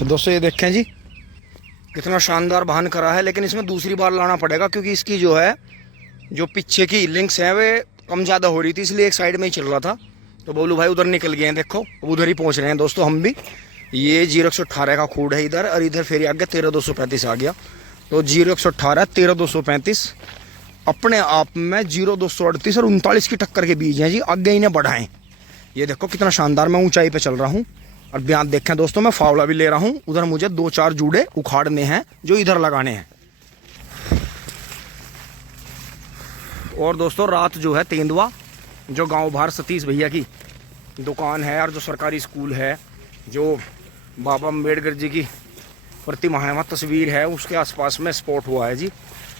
तो दोस्तों ये देखें जी कितना शानदार वाहन करा है, लेकिन इसमें दूसरी बार लाना पड़ेगा क्योंकि इसकी जो है जो पीछे की लिंक्स हैं वे कम ज़्यादा हो रही थी, इसलिए एक साइड में ही चल रहा था। तो बबलू भाई उधर निकल गए हैं, देखो उधर ही पहुंच रहे हैं दोस्तों हम भी। ये 0118 का कोड है इधर, और इधर फिर आगे 13235 आ गया। तो 0118 13235 अपने आप में 0238 और 39 की टक्कर के बीच हैं जी, आगे इन्हें बढ़ाएं। ये देखो कितना शानदार, मैं ऊंचाई पे चल रहा हूँ। और ब्यान देखें दोस्तों, मैं फावड़ा भी ले रहा हूँ। उधर मुझे 2-4 जूड़े उखाड़ने हैं जो इधर लगाने हैं। और दोस्तों रात जो है तेंदुआ, जो गांव बाहर सतीश भैया की दुकान है और जो सरकारी स्कूल है, जो बाबा अम्बेडकर जी की प्रतिमा है वहाँ तस्वीर है, उसके आसपास में स्पॉट हुआ है जी।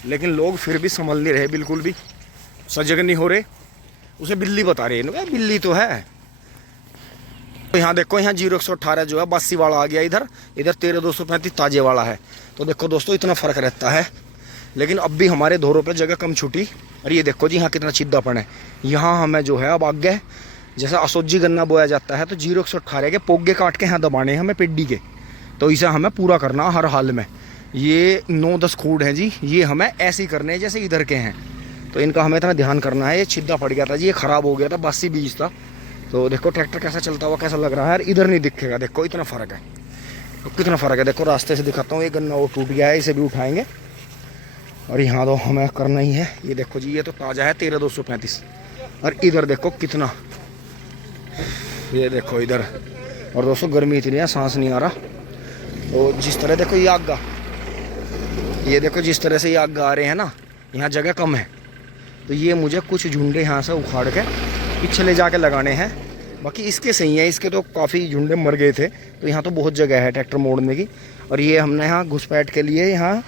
लेकिन लोग फिर भी संभल नहीं रहे, बिल्कुल भी सजग नहीं हो रहे। उसे बिल्ली बता रहे हैं, बिल्ली तो है। तो यहाँ देखो, यहाँ 0118 जो है 82 वाला आ गया इधर, इधर 13235 ताजे वाला है। तो देखो दोस्तों इतना फ़र्क रहता है, लेकिन अब भी हमारे धोरों पे जगह कम छूटी। और ये देखो जी यहाँ कितना चिद्दापन है। यहाँ हमें जो है अब आगे जैसा असोजी गन्ना बोया जाता है, तो 0118 के पोगे काट के यहाँ दबाने हैं हमें पेड्डी के। तो इसे हमें पूरा करना हर हाल में। ये 9-10 खूड हैं जी, ये हमें ऐसे ही करने हैं जैसे इधर के हैं। तो इनका हमें इतना ध्यान करना है। ये छिद्दा पड़ गया था जी, ये ख़राब हो गया था, 82 बीज था। तो देखो ट्रैक्टर कैसा चलता हुआ कैसा लग रहा है, इधर नहीं दिखेगा। देखो इतना फ़र्क है, तो कितना फ़र्क है। देखो रास्ते से दिखाता हूँ, ये गन्ना वो टूट गया है, इसे भी उठाएंगे। और यहाँ तो हमें करना ही है। ये देखो जी, ये तो ताज़ा है 13235। और इधर देखो कितना, ये देखो इधर। और दोस्तों गर्मी इतनी है, सांस नहीं आ रहा। तो जिस तरह देखो ये आग, ये देखो जिस तरह से ये आग आ रहे हैं ना, यहाँ जगह कम है। तो ये मुझे कुछ झुंडे यहाँ से उखाड़ के पीछे ले जाके लगाने हैं। बाकी इसके सही है, इसके तो काफ़ी झुंडे मर गए थे। तो यहाँ तो बहुत जगह है ट्रैक्टर मोड़ने की। और ये हमने यहाँ घुसपैठ के लिए यहाँ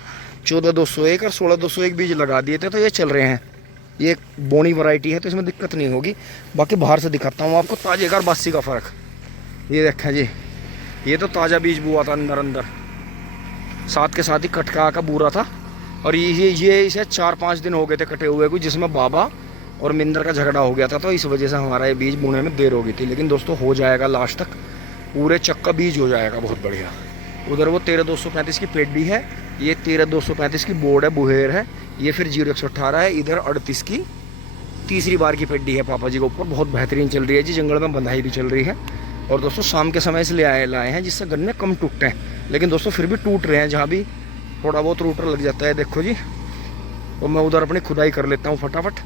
14201 और 16201 बीज लगा दिए थे, तो ये चल रहे हैं। ये बोनी वैरायटी है तो इसमें दिक्कत नहीं होगी। बाकी बाहर से दिखाता हूँ आपको ताजे का और 82 का फ़र्क। ये देखें जी, ये तो ताज़ा बीज बुआ था अंदर साथ के साथ ही कटका का बूरा था। और ये इसे 4-5 दिन हो गए थे कटे हुए, कुछ जिसमें बाबा और मिंदर का झगड़ा हो गया था। तो इस वजह से हमारा ये बीज बोने में देर हो गई थी। लेकिन दोस्तों हो जाएगा लास्ट तक, पूरे चक्का बीज हो जाएगा बहुत बढ़िया। उधर वो 13235 की पेड्डी है, ये 13235 की बोर्ड है, बुहेर है। ये फिर 0118 है, इधर 38 की तीसरी बार की पेड्डी है पापा जी के ऊपर। बहुत बेहतरीन चल रही है जी, जंगल में बंधाई भी चल रही है। और दोस्तों शाम के समय इसलिए लाए हैं जिससे गन्ने कम टूटते हैं, लेकिन दोस्तों फिर भी टूट रहे हैं। जहाँ भी थोड़ा बहुत रूटर लग जाता है देखो जी। तो मैं उधर अपनी खुदाई कर लेता हूँ फटाफट।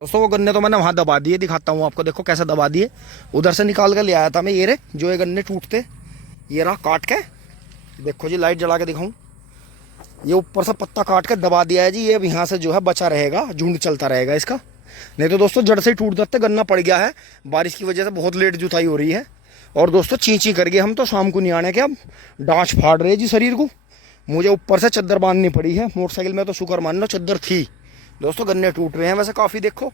दोस्तों वो गन्ने तो मैंने वहाँ दबा दिए, दिखाता हूँ आपको। देखो कैसे दबा दिए, उधर से निकाल कर ले आया था मैं। ये रे जो ये गन्ने टूटते, ये रहा काट के। देखो जी लाइट जला के दिखाऊँ, ये ऊपर से पत्ता काट के दबा दिया है जी। ये अब यहाँ से जो है बचा रहेगा, झुंड चलता रहेगा इसका। नहीं तो दोस्तों जड़ से ही टूट जाते। गन्ना पड़ गया है, बारिश की वजह से बहुत लेट जुताई हो रही है। और दोस्तों चींची कर गए हम तो शाम को नहीं आने के, अब डांच फाड़ रहे जी शरीर को। मुझे ऊपर से चद्दर बांधनी पड़ी है मोटरसाइकिल में, तो शुक्र मान लो चद्दर थी। दोस्तों गन्ने टूट रहे हैं वैसे काफ़ी, देखो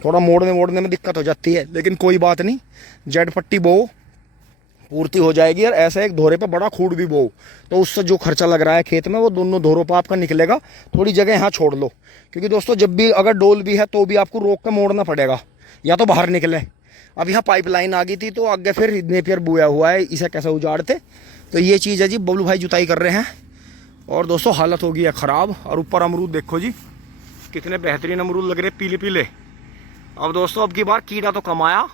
थोड़ा मोड़ने में दिक्कत हो जाती है, लेकिन कोई बात नहीं। जेड पट्टी बो पूर्ति हो जाएगी। और ऐसा एक धोरे पे बड़ा खूड भी बो, तो उससे जो खर्चा लग रहा है खेत में वो दोनों धोरों पर आपका निकलेगा। थोड़ी जगह यहाँ छोड़ लो, क्योंकि दोस्तों जब भी अगर डोल भी है तो भी आपको रोक कर मोड़ना पड़ेगा, या तो बाहर निकले। अब यहाँ पाइपलाइन आ गई थी तो आगे फिर नेपियर बोया हुआ है, इसे कैसे उजाड़ते। तो ये चीज़ है जी, बबलू भाई जुताई कर रहे हैं। और दोस्तों हालत हो गई है ख़राब। और ऊपर अमरूद देखो जी कितने बेहतरीन अमरूद लग रहे, पीले पीले। अब दोस्तों अब की बार कीड़ा तो कम आया,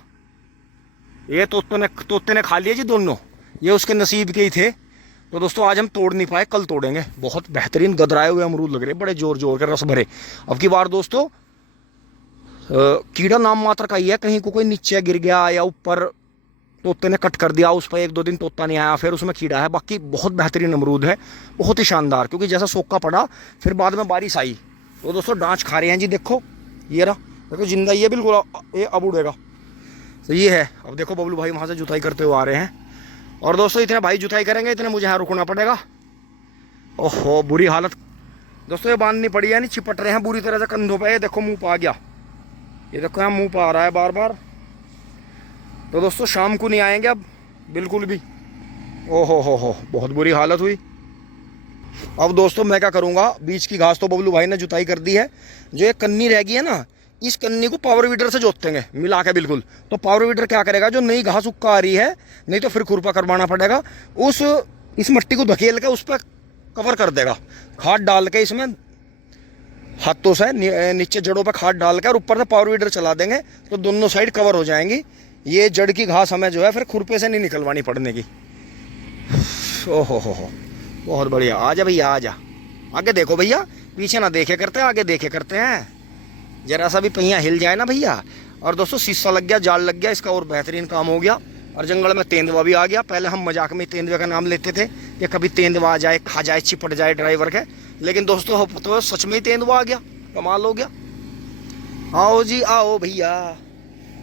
ये तोते ने खा लिए जी दोनों, ये उसके नसीब के ही थे। तो दोस्तों आज हम तोड़ नहीं पाए, कल तोड़ेंगे। बहुत बेहतरीन गदराए हुए अमरूद लग रहे, बड़े जोर जोर के रस भरे। अब की बार दोस्तों कीड़ा नाम मात्र का ही है, कहीं को कोई नीचे गिर गया या ऊपर तोते ने कट कर दिया, उस पर 1-2 दिन तोता नहीं आया, फिर उसमें कीड़ा है। बाकी बहुत बेहतरीन अमरूद है, बहुत ही शानदार। क्योंकि जैसा सोखा पड़ा फिर बाद में बारिश आई, तो दोस्तों डांच खा रहे हैं जी। देखो ये रहा, देखो जिंदा ये बिल्कुल, ये अब उड़ेगा। तो ये है। अब देखो बबलू भाई वहाँ से जुताई करते हुए आ रहे हैं। और दोस्तों इतने भाई जुताई करेंगे, इतने मुझे यहाँ रुकना पड़ेगा। ओहो बुरी हालत दोस्तों, ये बांधनी पड़ी है, नहीं चिपट रहे हैं बुरी तरह से कंधों पे। ये देखो मुंह पे आ गया, ये देखो यहाँ मुंह पे आ रहा है बार बार। तो दोस्तों शाम को नहीं आएंगे अब बिल्कुल भी। ओहो हो बहुत बुरी हालत हुई। अब दोस्तों मैं क्या करूँगा, बीच की घास तो बबलू भाई ने जुताई कर दी है। जो ये कन्नी रह गई है ना, इस कन्नी को पावर वीडर से जोतेंगे मिला के बिल्कुल। तो पावर वीडर क्या करेगा, जो नई घास उक्का आ रही है, नहीं तो फिर खुरपा करवाना पड़ेगा, इस मिट्टी को धकेल के उस पर कवर कर देगा। खाद डाल के इसमें हाथों से नीचे जड़ों पर खाद डाल के और ऊपर से पावर वीडर चला देंगे तो दोनों साइड कवर हो जाएंगी। ये जड़ की घास हमें जो है फिर खुरपे से नहीं निकलवानी पड़ने की। ओहो हो, बहुत बढ़िया। आजा भैया आजा, आगे देखो भैया, पीछे ना देखे करते, आगे देखे करते हैं। जरा सा भी पहिया हिल जाए ना भैया। और दोस्तों शीशा लग गया, जाल लग गया, इसका और बेहतरीन काम हो गया। और जंगल में तेंदुआ भी आ गया। पहले हम मजाक में तेंदुए का नाम लेते थे कि कभी तेंदुआ आ जाए, खा जाए, चिपट जाए ड्राइवर के, लेकिन दोस्तों तो सच में ही तेंदुआ आ गया। कमाल हो गया। आओ जी आओ भैया।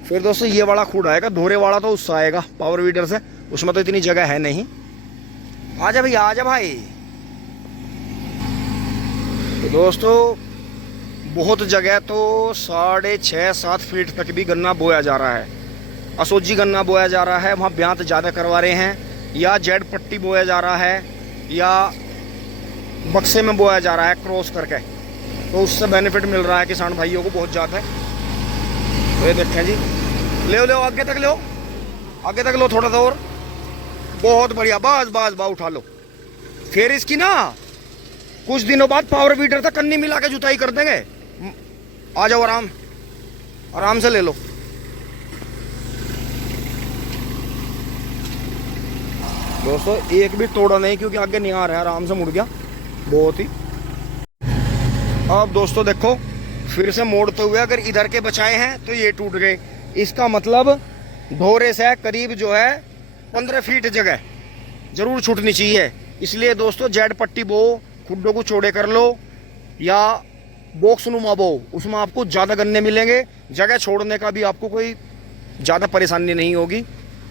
फिर दोस्तों ये वाला खूड आएगा, धोरे वाला तो उससे आएगा पावर वीडर से, उसमें तो इतनी जगह है नहीं। आजा भैया आजा भाई। तो दोस्तों बहुत जगह तो 6.5-7 फीट तक भी गन्ना बोया जा रहा है। असोजी गन्ना बोया जा रहा है, वहाँ ब्यांत ज़्यादा करवा रहे हैं, या जेड पट्टी बोया जा रहा है, या बक्से में बोया जा रहा है क्रॉस करके। तो उससे बेनिफिट मिल रहा है किसान भाइयों को बहुत ज़्यादा। तो ये देखें जी, ले लो आगे तक, लो आगे तक, लो थोड़ा सा और। बहुत बढ़िया, बस बस बा उठा लो। फिर इसकी ना कुछ दिनों बाद पावर वीडर तक कन्नी मिला के जुताई कर देंगे। आ जाओ, आराम से ले लो। दोस्तों एक भी तोड़ा नहीं, क्योंकि आगे नहीं आ रहा है, आराम से मुड़ गया बहुत ही। अब दोस्तों देखो, फिर से मोड़ते हुए अगर इधर के बचाए हैं तो ये टूट गए। इसका मतलब धोरे से करीब जो है 15 फीट जगह जरूर छूटनी चाहिए। इसलिए दोस्तों जेड पट्टी बो, खुड्डों को चौड़े कर लो, या बॉक्स नुमा बो, उसमें आपको ज़्यादा गन्ने मिलेंगे। जगह छोड़ने का भी आपको कोई ज़्यादा परेशानी नहीं होगी।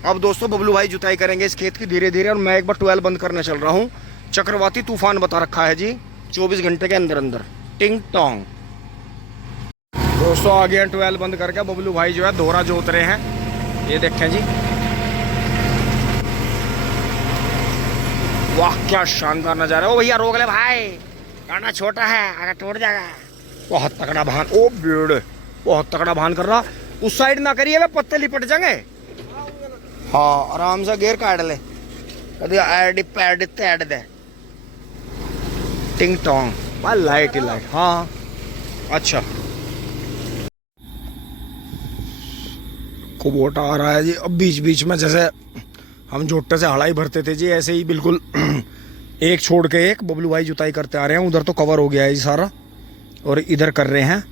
अब दोस्तों बबलू भाई जुताई करेंगे इस खेत की धीरे धीरे। और मैं एक बार ट्वेल बंद करने चल रहा हूँ। चक्रवाती तूफान बता रखा है जी, 24 घंटे के अंदर अंदर। टिंग टोंग। दोस्तों आ गए हैं ट्वेल बंद करके। बबलू भाई जो है दोहरा जोत रहे हैं, ये देखें जी। वाह क्या शानदार नजारा। ओ भैया रोक ले भाई, कांटा छोटा है, अगर टूट जाएगा। बहुत तगड़ा भान, ओ बेड़, बहुत तगड़ा भान कर रहा। उस साइड ना करिए, वे पत्ते लिपट जाएंगे। हाँ आराम से गेर काट ले, कभी ऐड पैड तैड दे। टिंग टोंग, लाइट ही लाइट। हाँ अच्छा, खूब वोटा आ रहा है जी। अब बीच बीच में जैसे हम जोटे से हड़ाई भरते थे जी, ऐसे ही बिल्कुल एक छोड़ के एक बबलू भाई जुताई करते आ रहे हैं। उधर तो कवर हो गया है जी सारा, और इधर कर रहे हैं।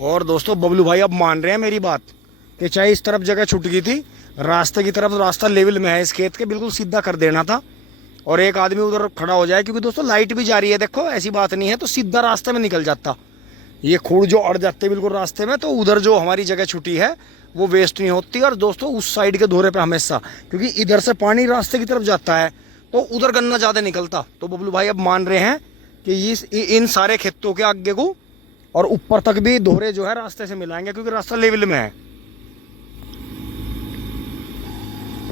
और दोस्तों बबलू भाई अब मान रहे हैं मेरी बात कि चाहे इस तरफ जगह छूट गई थी, रास्ते की तरफ रास्ता लेवल में है इस खेत के, बिल्कुल सीधा कर देना था और एक आदमी उधर खड़ा हो जाए। क्योंकि दोस्तों लाइट भी जा रही है, देखो ऐसी बात नहीं है, तो सीधा रास्ते में निकल जाता। ये खूड़ जो अड़ जाते बिल्कुल रास्ते में, तो उधर जो हमारी जगह छुटी है वो वेस्ट नहीं होती। और दोस्तों उस साइड के धोरे पे हमेशा, क्योंकि इधर से पानी रास्ते की तरफ जाता है, तो उधर गन्ना ज़्यादा निकलता। तो बबलू भाई अब मान रहे हैं कि इन सारे खेतों के आगे को और ऊपर तक भी दोहरे जो है रास्ते से मिलाएंगे, क्योंकि रास्ता लेवल में है।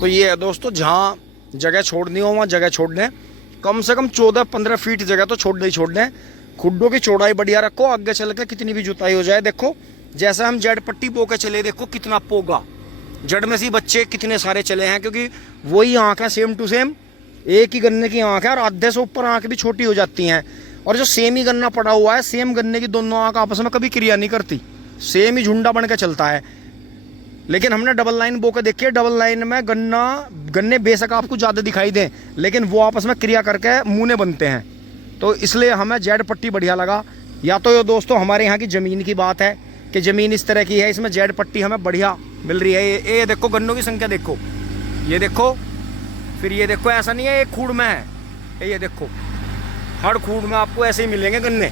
तो ये है दोस्तों, जहाँ जगह छोड़नी हो वहाँ जगह छोड़ने, कम से कम 14-15 फीट जगह तो छोड़ने ही छोड़ने। खुड्डों की चौड़ाई बढ़िया रखो, आगे चल के कितनी भी जुताई हो जाए। देखो जैसा हम जड़ पट्टी बो के चले, देखो कितना पोगा, जड़ में से बच्चे कितने सारे चले हैं, क्योंकि वही आँख है सेम टू सेम, एक ही गन्ने की आँख है। और आधे से ऊपर आँख भी छोटी हो जाती हैं। और जो सेम ही गन्ना पड़ा हुआ है, सेम गन्ने की दोनों आँख आपस में कभी क्रिया नहीं करती, सेम ही झुंडा बन के चलता है। लेकिन हमने डबल लाइन बो के देखी है, डबल लाइन में गन्ने बेशक आपको ज़्यादा दिखाई दें, लेकिन वो आपस में क्रिया करके मुने बनते हैं। तो इसलिए हमें जेड पट्टी बढ़िया लगा। या तो ये दोस्तों हमारे यहाँ की ज़मीन की बात है कि ज़मीन इस तरह की है, इसमें जेड पट्टी हमें बढ़िया मिल रही है। ये देखो गन्नों की संख्या देखो, ये देखो, फिर ये देखो, ऐसा नहीं है एक खूड़ में है, ये देखो हर खूड़ में आपको ऐसे ही मिलेंगे गन्ने।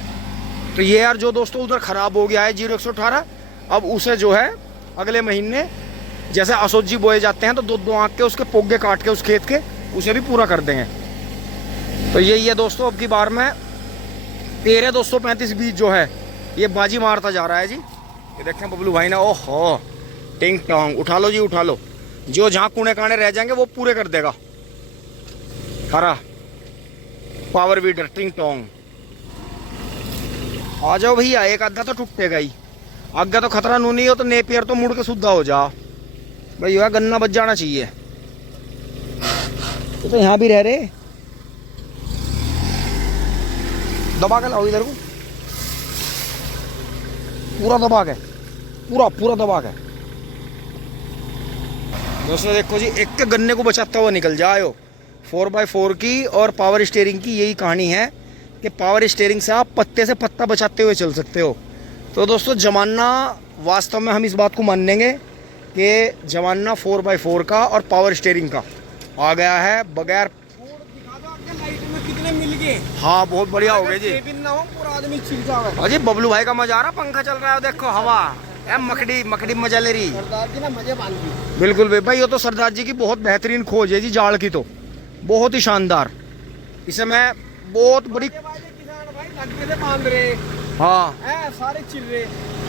तो ये यार जो दोस्तों उधर ख़राब हो गया है 0118, अब उसे जो है अगले महीने जैसे असोजी बोए जाते हैं, तो दो आँख के उसके पोगे काट के उस खेत के उसे भी पूरा कर देंगे। तो यही है दोस्तों, अब की बार में 13,235 बीज जो है ये बाजी मारता जा रहा है जी। ये देखें बबलू भाई ने, ओहो टिंग टोंग, उठा लो जी उठा लो। जो जहाँ कूड़े काने रह जाएंगे वो पूरे कर देगा हरा पावर वीडर टिंग टोंग। आ जाओ भैया, एक आधा तो टूटेगा ही। आगे तो खतरा नू नहीं हो तो नेपियर तो मुड़ के सुद्धा हो जा भाई, यह गन्ना बच जाना चाहिए। तो यहाँ भी रह रहे, दबा के लाओ इधर को, पूरा दबा के, पूरा पूरा दबा के। दोस्तों देखो जी, एक के गन्ने को बचाता हुआ निकल जाओ। 4x4 की और पावर स्टीयरिंग की यही कहानी है कि पावर स्टीयरिंग से आप पत्ते से पत्ता बचाते हुए चल सकते हो। तो दोस्तों ज़माना वास्तव में हम इस बात को मानेंगे कि ज़माना 4x4 का और पावर स्टीयरिंग का आ गया है। बगैर कितने मिल गए, हाँ बहुत बढ़िया हो गए जी। पूरा आदमी छिल जाएगा जी। बबलू भाई का मजा आ रहा, पंखा चल रहा है देखो, हवा मकड़ी मकड़ी मजा ले रही। सरदार जी ना मजे बांध दी। बिल्कुल भाई, ये तो सरदार जी की बहुत बेहतरीन खोज है जी, जाल की तो बहुत ही शानदार। इसे मैं बहुत बड़ी बांध रहे, हाँ सारे चिल रहे,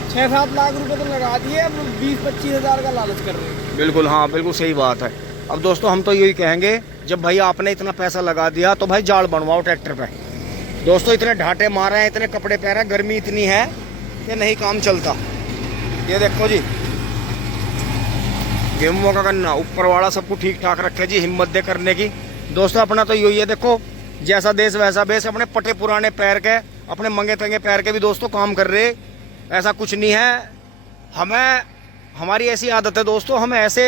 6-7 लाख रुपए तो लगा दिए, 20-25 हज़ार का लालच कर रहे हैं। बिल्कुल हाँ, बिल्कुल सही बात है। अब दोस्तों हम तो यही कहेंगे, जब भाई आपने इतना पैसा लगा दिया तो भाई जाल बनवाओ ट्रैक्टर पे। दोस्तों इतने ढाटे मार रहे हैं, इतने कपड़े पहन रहे हैं, गर्मी इतनी है कि नहीं काम चलता। ये देखो जी, गेहूं का गन्ना, ऊपर वाला सब कुछ ठीक ठाक रखे जी, हिम्मत दे करने की। दोस्तों अपना तो यही है, देखो जैसा देश वैसा बेस, अपने पटे पुराने पैर के, अपने मंगे तंगे पैर के भी दोस्तों काम कर रहे, ऐसा कुछ नहीं है। हमें, हमारी ऐसी आदत है दोस्तों, हम ऐसे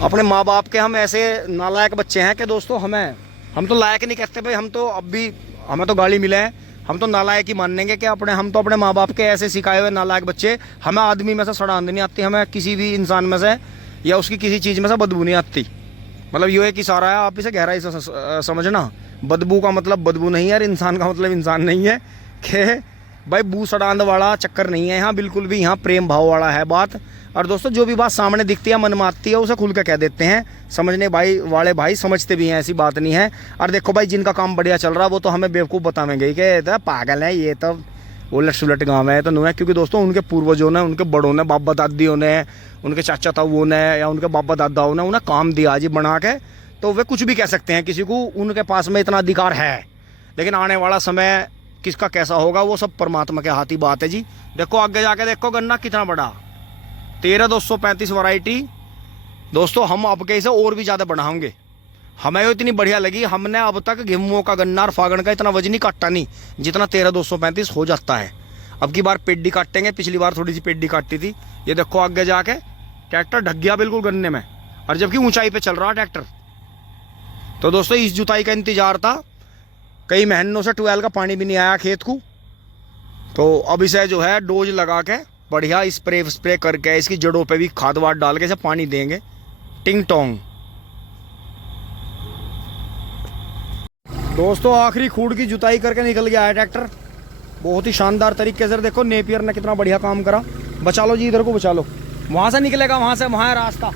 अपने माँ बाप के हम ऐसे नालायक बच्चे हैं कि दोस्तों हम तो लायक नहीं कहते भाई, हम तो अब भी हमें तो गाली मिले हैं, हम तो नालायक ही मानेंगे कि हम तो अपने माँ बाप के ऐसे सिखाए हुए नालायक बच्चे। हमें आदमी में से सड़ांध नहीं आती, हमें किसी भी इंसान में से या उसकी किसी चीज़ में से बदबू नहीं आती। मतलब ये है कि सारा है, आप इसे गहराई से समझना। बदबू का मतलब बदबू नहीं है, और इंसान का मतलब इंसान नहीं है कि भाई बू सड़ांध वाला चक्कर नहीं है यहाँ, बिल्कुल भी यहाँ प्रेम भाव वाला है बात। और दोस्तों जो भी बात सामने दिखती है, मन में आती है, उसे खुल के कह देते हैं। समझने भाई वाले भाई समझते भी हैं, ऐसी बात नहीं है। और देखो भाई, जिनका काम बढ़िया चल रहा है वो तो हमें बेवकूफ़ बतावेंगे कि तो पागल है, ये तो उलट सुलट गाँव है, तो नहीं है। क्योंकि दोस्तों उनके पूर्वजों ने, उनके बड़ों ने, बाबा दादियों ने, उनके चाचा ताऊओं ने या उनके बाबा दादाओं ने उन्हें काम दिया जी बना के, तो वे कुछ भी कह सकते हैं किसी को, उनके पास में इतना अधिकार है। लेकिन आने वाला समय किसका कैसा होगा वो सब परमात्मा के हाथ ही बात है जी। देखो आगे जाके देखो गन्ना कितना बड़ा, 13-235 वैरायटी। दोस्तों हम अब के इसे और भी ज़्यादा बढ़ाएंगे, हमें वो इतनी बढ़िया लगी। हमने अब तक गेहूं का गन्ना और फागण का इतना वजन ही काटा नहीं जितना 13-235 हो जाता है। अब की बार पेड्डी काटेंगे, पिछली बार थोड़ी सी पेड्डी काटी थी। ये देखो आगे जाके ट्रैक्टर ढक गया बिल्कुल गन्ने में, और जबकि ऊंचाई पे चल रहा ट्रैक्टर। तो दोस्तों इस जुताई का इंतजार था, कई महीनों से ट्यूबवेल का पानी भी नहीं आया खेत को, तो अब इसे जो है डोज लगा के बढ़िया स्प्रे करके इसकी जड़ों पे भी खाद वाद डाल के इसे पानी देंगे। टिंग टोंग। दोस्तों आखिरी खूड़ की जुताई करके निकल गया है ट्रैक्टर, बहुत ही शानदार तरीके से। देखो नेपियर ने कितना बढ़िया काम करा। बचा लो जी, इधर को बचा लो, वहां से निकलेगा, वहां से, वहां है रास्ता।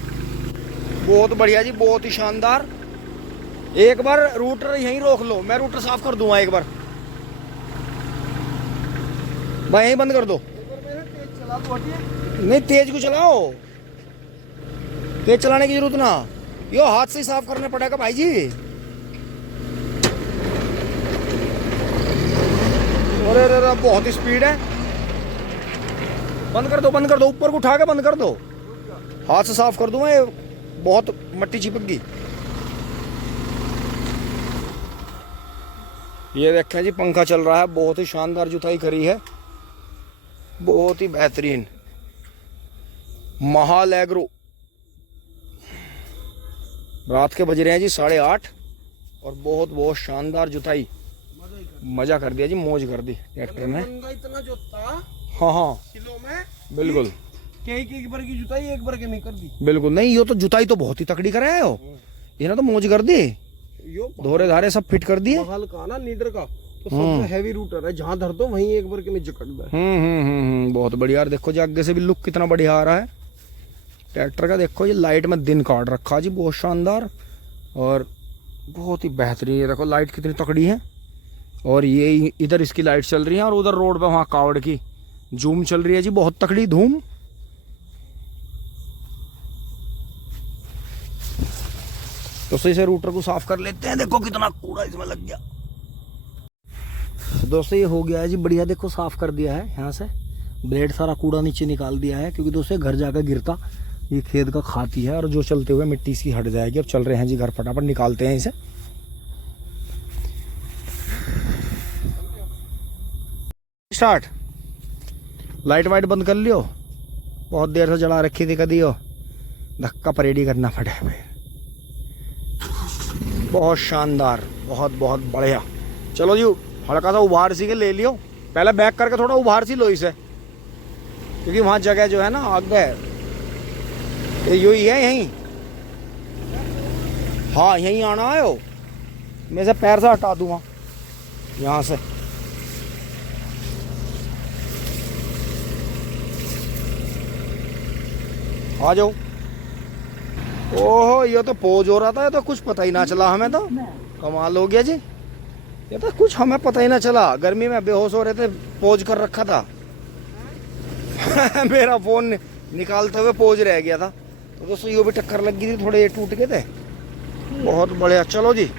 बहुत बढ़िया जी, बहुत ही शानदार। एक बार रूटर यहीं रोक लो, मैं रूटर साफ कर दूंगा एक बार। भाई यहीं बंद कर दो। नहीं तेज को चलाओ, तेज चलाने की जरूरत ना, यो हाथ से ही साफ करने पड़ेगा भाई जी। अरे बहुत स्पीड है, बंद कर दो, बंद कर दो, ऊपर को उठा के बंद कर दो, हाथ से साफ कर दूंगा, ये बहुत मट्टी चिपक गई। ये देखें जी पंखा चल रहा है, बहुत ही शानदार जुताई करी है, बहुत ही बेहतरीन। महाल एग्रो। रात के बज रहे हैं जी 8:30 और बहुत बहुत शानदार जुताई, मजा कर दिया जी, मौज कर दी ट्रैक्टर ने। इतना जो था, हाँ हाँ किलो में बिल्कुल, एक बार की जुताई एक बार के नहीं कर दी। बिल्कुल नहीं, ये तो जुताई तो बहुत ही तकड़ी कर रहे हो, इन्हें तो मौज कर दी, धोरे धारे सब फिट कर दिए। महल का ना नीडर का तो सबसे हैवी रूटर है, जहां धर दो वहीं एक बार के में जकड़ता है। बहुत बढ़िया यार। देखो जी आगे से भी लुक कितना बढ़िया आ रहा है ट्रैक्टर का। देखो ये लाइट में दिन काट रखा जी, बहुत शानदार और बहुत ही बेहतरीन। ये देखो लाइट कितनी तकड़ी है, और ये इधर इसकी लाइट चल रही है, और उधर रोड पे वहाँ कावड़ की जूम चल रही है जी, बहुत तकड़ी धूम। तो इसे रूटर को साफ कर लेते हैं। देखो कितना कूड़ा इसमें लग गया। दोस्तों ये हो गया है जी बढ़िया, देखो साफ कर दिया है यहाँ से, ब्लेड सारा कूड़ा नीचे निकाल दिया है, क्योंकि दोस्तों घर जाकर गिरता ये खेत का खाती है और जो चलते हुए मिट्टी इसकी हट जाएगी। अब चल रहे हैं जी घर, फटाफट निकालते हैं इसे। स्टार्ट। लाइट वाइट बंद कर लियो, बहुत देर से जला रखी थी, कदी हो धक्का परेडी करना पड़े भाई। बहुत शानदार, बहुत बहुत बढ़िया। चलो जी हल्का सा उभार सी के ले लियो, पहले बैक करके थोड़ा उभार सी लो इसे, क्योंकि वहाँ जगह जो है ना आगे यू ही है यहीं। हाँ यहीं आना है हो, मैं से पैर से हटा दूँगा यहाँ से। आ जाओ। ओहो ये तो पोज हो रहा था, ये तो कुछ पता ही ना चला हमें, तो कमाल हो गया जी। ये तो कुछ हमें पता ही ना चला, गर्मी में बेहोश हो रहे थे, पोज कर रखा था। मेरा फोन निकालते हुए पोज रह गया था, तो दोस्तों ये भी टक्कर लग गई थी, थोड़े ये टूट गए थे। बहुत बढ़िया। चलो जी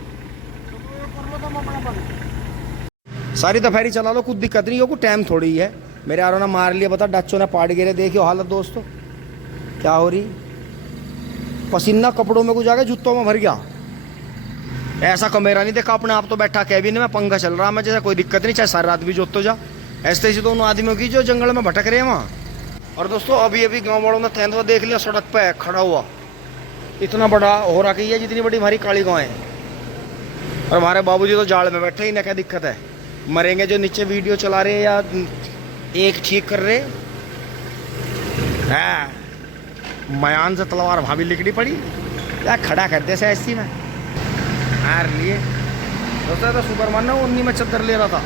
सारी दोपहरी चला लो, कुछ दिक्कत नहीं हो, कुछ टाइम थोड़ी ही है। मेरे यारों ने मार लिया बता, डच्चों ने पाट गिरे। देखियो हालत दोस्तों क्या हो रही, पसीना कपड़ों में कुछ आ गया, जूतों में भर गया। ऐसा कमेरा नहीं देखा अपने आप तो बैठा कैबिन में, पंखा चल रहा है, मैं जैसा कोई दिक्कत नहीं, चाहे सारी रात भी जोत तो जा। ऐसे ही दोनों आदमियों की जो जंगल में भटक रहे हैं वहाँ। और दोस्तों अभी अभी गांव वालों ने तेंदुआ देख लिया सड़क पे खड़ा हुआ, इतना बड़ा हो रहा है जितनी बड़ी हमारी काली गाँव है। और हमारे बाबूजी तो जाड़ में बैठे, इन्हें क्या दिक्कत है, मरेंगे जो नीचे वीडियो चला रहे या एक ठीक कर रहे हैं। मयान से तलवार वहाँ भी लिकड़ी पड़ी, क्या खड़ा कर दे से ऐसी में मार लिए। दोस्तों तो सुपरमैन है, उन्हीं में चद्दर ले रहा था।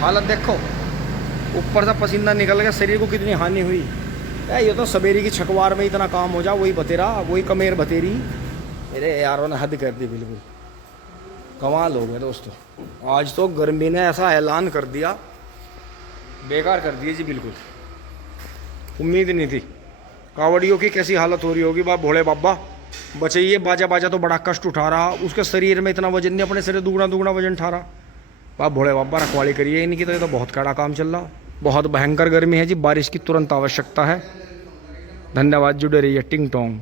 हालत देखो, ऊपर से पसीना निकल गया, शरीर को कितनी हानि हुई। क्या ये तो सवेरे की छकवार में इतना काम हो जा, वही बतेरा, वही कमेर बतेरी। मेरे यारों ने हद कर दी, बिल्कुल कमाल हो गया दोस्तों। आज तो गर्मी ने ऐसा ऐलान कर दिया, बेकार कर दिया जी, बिल्कुल उम्मीद नहीं थी। कावड़ियों की कैसी हालत हो रही होगी, बाप भोले बाबा बचाइए। बाजा बाजा तो बड़ा कष्ट उठा रहा, उसके शरीर में इतना वजन नहीं, अपने शरीर दुगना दुगना वजन उठा रहा। बाप भोले बाबा रखवाली करिए इनकी, तो ये तो बहुत कड़ा काम चल रहा। बहुत भयंकर गर्मी है जी, बारिश की तुरंत आवश्यकता है। धन्यवाद, जुड़े रहिए टिंग टोंग।